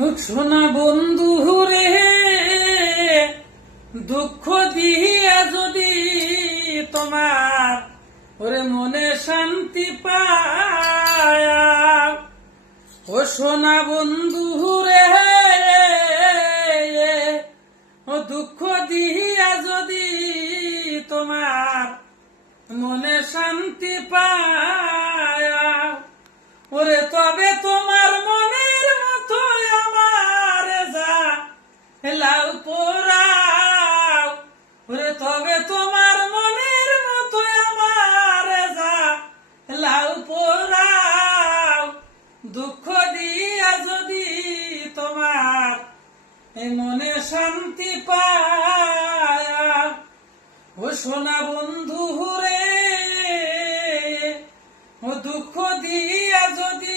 সোনা বন্ধু রে, দুঃখ দিয়া যদি তোমার ওরে মনে শান্তি পায়, ও সোনা বন্ধু রে, ও দুঃখ দিয়া যদি তোমার মনে শান্তি পায়, ওরে তবে তোমার মনের মতো আমার যা লাউ পোড়াও, ওরে তবে তোমার মনের মতো আমার যা লাউ পোড়াও, দুঃখ দিয়া যদি তোমার মনে শান্তি পায়, ও সোনা বন্ধু রে, ও দুঃখ দিয়া যদি